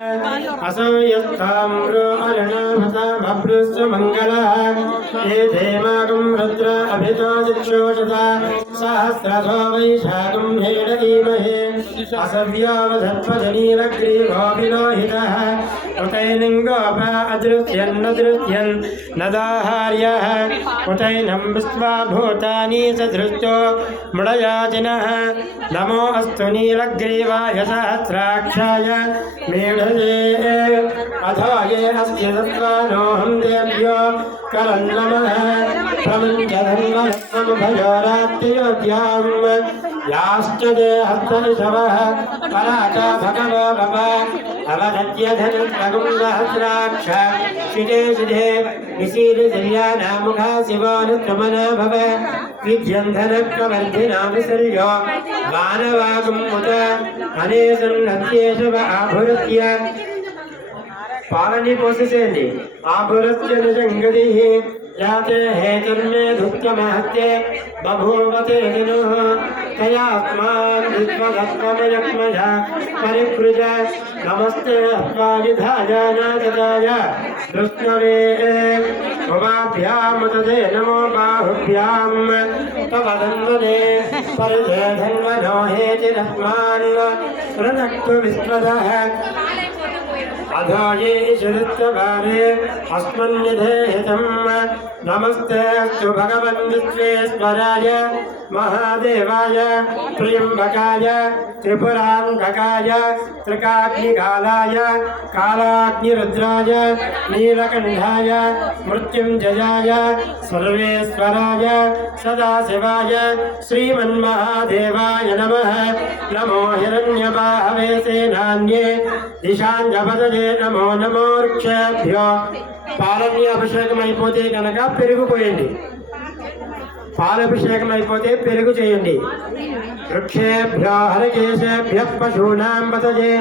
असंयस्ताम्रो अरुणाभतामभृश्च मङ्गलः। ये धेमागं रुद्र अभितो दिक्षोषता सहस्रथो वैशाखं हेडीमहे असव्यावधत्वजनीलग्रीवोऽभिलोहितः उतैलिङ्गोप अदृश्यन्नदृश्यन् नदाहार्यः। उतैनं विश्वा भूतानि च धृष्टो मृडयाजिनः नमो अस्तु नीलग्रीवाय सहस्राक्षाय। मेढये अथो ये अस्य तत्त्वानोऽहं देव्यो करं नमः। प्रमुञ्चधन्वभयोरात्रियोग्याम् याश्च ते हस्तनिषवः पराच भगवो भव। अवदत्यधनुर्गुण्डहस्राक्ष शिरे शिरे निशीलिदिव्यानामुखा शिवानुक्रमना भव विद्यन्धनक्रवर्धिना विसर्यो मानवागुमुत अनेसन्नत्येषव आभुरत्य పాలని పోసేసేయండి ఆ పురస్య जाते हेतुर्मे धुत्वमहत्ये बभूवते दिनुः तयास्मान् विश्वगत्वमयक्मया परिभृज नमस्ते अस्माभिधायानागताय कृष्णवे उमाभ्यामुतदे नमो बाहुभ्यां तवदन्वने परिधे धन्वनो हेतिरस्मान् प्रणक्तु विश्वदः अधाये शरत्वारे अस्मन्निधेहितं नमस्ते अस्तु भगवन् महादेवाय, त्र्यम्बकाय, त्रिपुराङ्गकाय त्रिकाग्निकालाय कालाग्निरुद्राय, नीलकण्ठाय, मृत्युञ्जयाय, सर्वेश्वराय, सदाशिवाय, श्रीमन्महादेवाय नमः। नमो हिरण्यबाहवे सेनान्ये దిశాంజపదజే నమో నమో వృక్షేభ్యో పాలన్నీ అభిషేకం అయిపోతే కనుక పెరుగు పోయండి పాలభిషేకం అయిపోతే పెరుగు చేయండి वृक्षेभ्यो हरकेशेभ्यः पशूनां पतजे।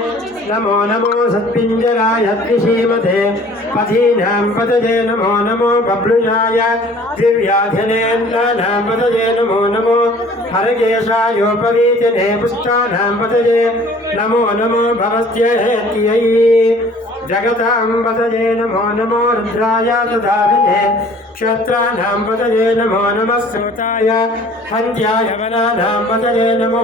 नमो नमो सत्पिञ्जराय त्रिशीमते। पथीनां पतजे, नमो नमो बभ्रुषाय दिव्याधिनेन्द्राणां पतजे, नमो नमो हरकेशायोपवीतने पुष्टानां पतजे। नमो नमो भवत्येत्यै జగతాం పదయే నమో నమో రుద్రాయ దావినే క్షత్రాణాం పదయే నమో నమః శ్రోతాయ హంత్యాయ వనానాం నమో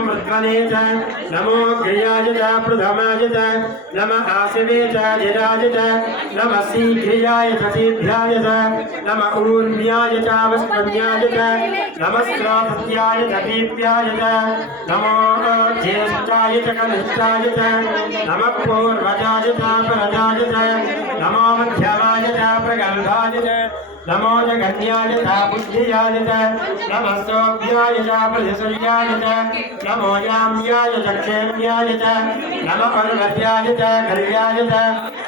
संवृद्वने च नमो गिर्याय च प्रथमाय च नम आशिवे च जिराय च नम शीघ्रियाय च शीघ्राय च नम ऊर्म्याय च वस्पन्याय च नमः श्रावत्याय च दीप्याय च नमो ज्येष्ठाय च कनिष्ठाय च नमः पूर्वजाय च परजाय च नमो मध्यमाय च प्रगल्भाय च नमो जगन्याय च बुद्धियाय च नमः सौभ्याय च प्रतिसूर्याय च, नमो याम्याय च, क्षेम्याय च, नमः पर्वत्याय च, कल्याय च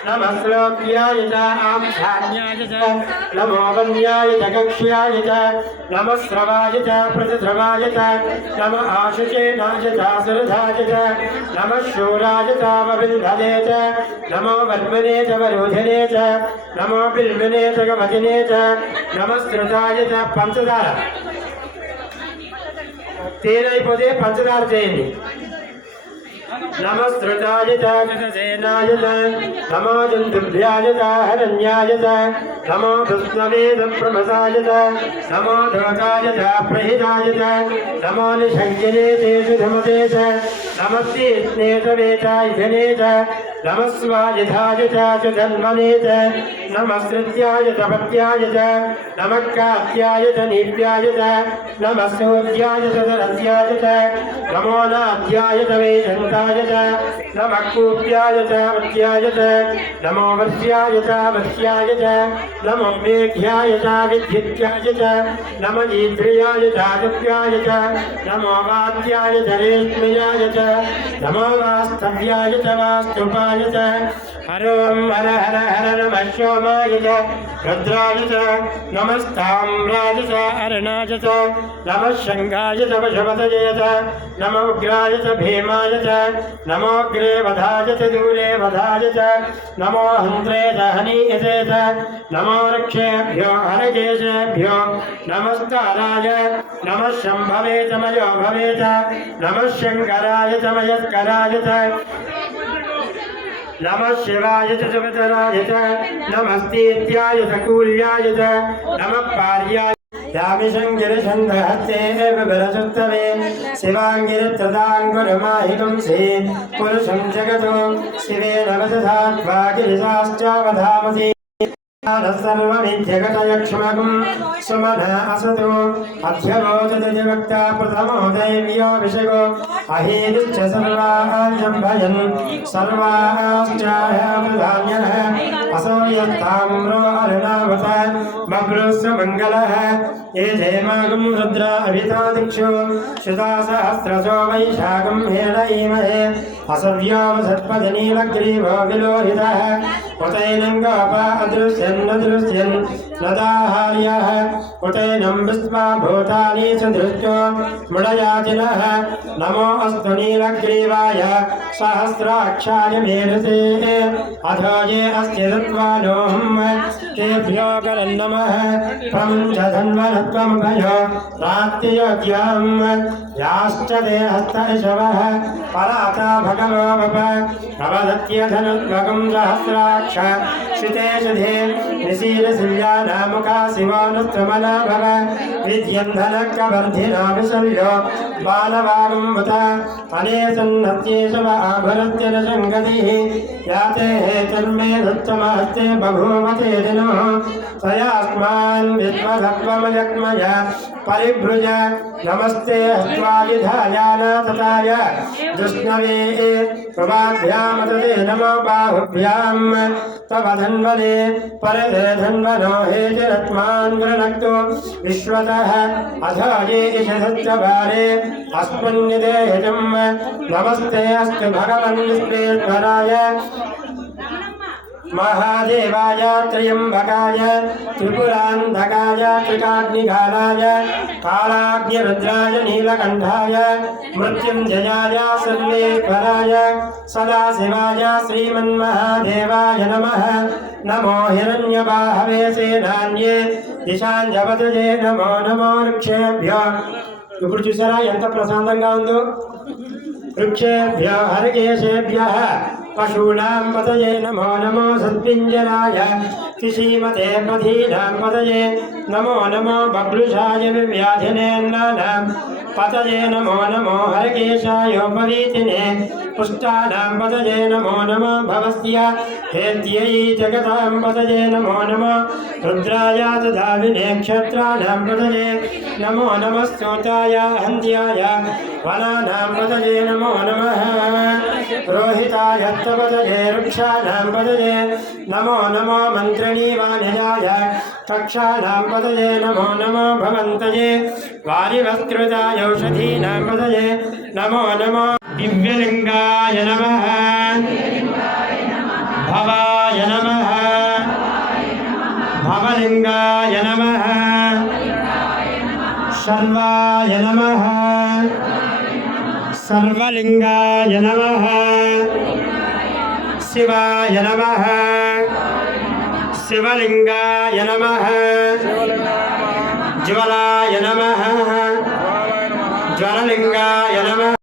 नमः च आम्धान्याय च, नमो वन्याय च, कक्ष्याय च, नमः स्रवाय च, प्रतिस्रवाय च, नमः आशुचेनाय च सुरधाय च, नमः शूराय च वबिन्धने च, नमो वर्मणे च, वरोधने च, नमो बिल्मने च गमजने च నమస్కృతాయ పంచదార. తేనైపోతే పంచదార చేయండి. నమస్కృతాయత కృతసేనాయత నమో జంతుభ్యాయత హరణ్యాయత నమో కృష్ణవేద ప్రభసాయత నమో ధోకాయత ప్రహితాయత నమో నమస్తే नमो निषङ्गिने तेषु धमते च नमस्ते स्नेतवे च इधने च नमः स्वायुधाय च च जन्मने च नमस्कृत्याय च पत्याय च नमः च नीप्याय च नमः नाद्याय च वेदन्ताय च नमः च वत्याय च नमो वर्ष्याय च नमो ईन्द्रियाय च दुप्याय च नमो वाद्याय च नमो वास्तव्याय वास्तुपाय सोमाय च हरों हर हर हर नमः सोमाय च रुद्राय च नमस्ताम्राय च अर्णाय च नमः नमो उग्राय च भीमाय च नमोऽग्रे वधाय दूरे वधाय च नमो हन्त्रे च नमो रक्षेभ्यो हरकेशेभ्यो नमस्काराय। नमः शम्भवे च मयो भवे च नमः नमः शिवाय च सुभद्राय च नमस्तीत्याय च कूल्याय च नमः पार्याय यामिशङ्गिरिशन्धहस्ते एव बलसुत्तमे शिवाङ्गिरित्रदाङ्गुरमाहिकं से पुरुषं जगतो शिवेन वसधात्वा गिरिशाश्चावधामसि सर्वमिध्यगतयक्ष्मकं सुमन असतो अध्यरोचतिवक्ता प्रथमो दैव्योऽभिषेको अहेदिश्च सर्वाजम्भयन् सर्वाश्चाहृधान्यः असौ यत्ताम्रो अर्णावत बभ्रुस्य मङ्गलः। ये जयमागं रुद्रा अभिता दिक्षु श्रुता सहस्रशो वैशाखं हेणईमहे असव्यावसत्पदनीलग्रीवो विलोहितः। उतैनं गोप अदृश्यन्नदृश्यन् नदाहार्यः उतैनं विस्मा भूतानि च मृडयाजिनः नमो अस्तु नीलग्रीवाय। सहस्राक्षाय अथो ये अस्ति तेभ्यो करन्नमः प्रमुञ्च धन्वनत्वं भयो प्राप्तियोग्यं याश्च हस्तर्षवः पराता भगवो वप सहस्राक्ष श्रुते शुधे निशीलशिल्यानामुखा शिवानुत्तमना भव विद्यन्धनकवर्धिना विशल्यो बालवागम्बुत। अने सन्नत्येशव आभरत्य न सङ्गतिः दत्तमहस्ते बभूवते दिनः तयास्मान् विद्वधत्वमयक्मय परिभृज नमस्ते हस्त्वायुधायानाथताय दुष्णवे प्रभाभ्यामतते नमो बाहुभ्यां। तव धन्वने, परते धन्वनो नमस्ते अस्तु भगवन् विश्वेश्वराय। महादेवाय त्र्यम्बकाय त्रिपुरान्धकाय त्रिकाग्निघालाय कालाग्निरुद्राय नीलकण्ठाय मृत्युञ्जयाय सर्वेश्वराय सदाशिवाय श्रीमन्महादेवाय नमः नमो हिरण्यबाहवे సేనాన్యే దిశాంజపతజే నమో నమో వృక్షేభ్య ఇప్పుడు చూసారా ఎంత ప్రశాంతంగా ఉందో వృక్షేభ్య హరికేశేభ్య పశూనాం పతయే నమో నమో సత్పింజరాయ శ్రీమతే పథీనాం పతయే నమో నమో బభ్రుషాయ వివ్యాధినేన్నానాం पतये नमो नमो हरकेशायोपरीतिने पुष्टानां पतये नमो नमो भवस्य हेत्यै जगतां पतये नमो नमो रुद्राय दधाविने क्षत्राणां पतये नमो नमः स्तोताय हन्त्याय वनानां पतये नमो नमः रोहिताय तपतये वृक्षाणां पतये नमो नमो मन्त्रणीवानिजाय कक्षाणां पतये नमो नमो भवन्तये वारिवस्कृताय औषधीनां पतये नमो नमो दिव्यलिङ्गाय नमः भवाय नमः भवलिङ्गाय नमः सर्वाय नमः सर्वलिङ्गाय नमः शिवाय नमः शिवलिङ्गाय नमः జ్వలాయ నమ జ్వరలింగాయ నమ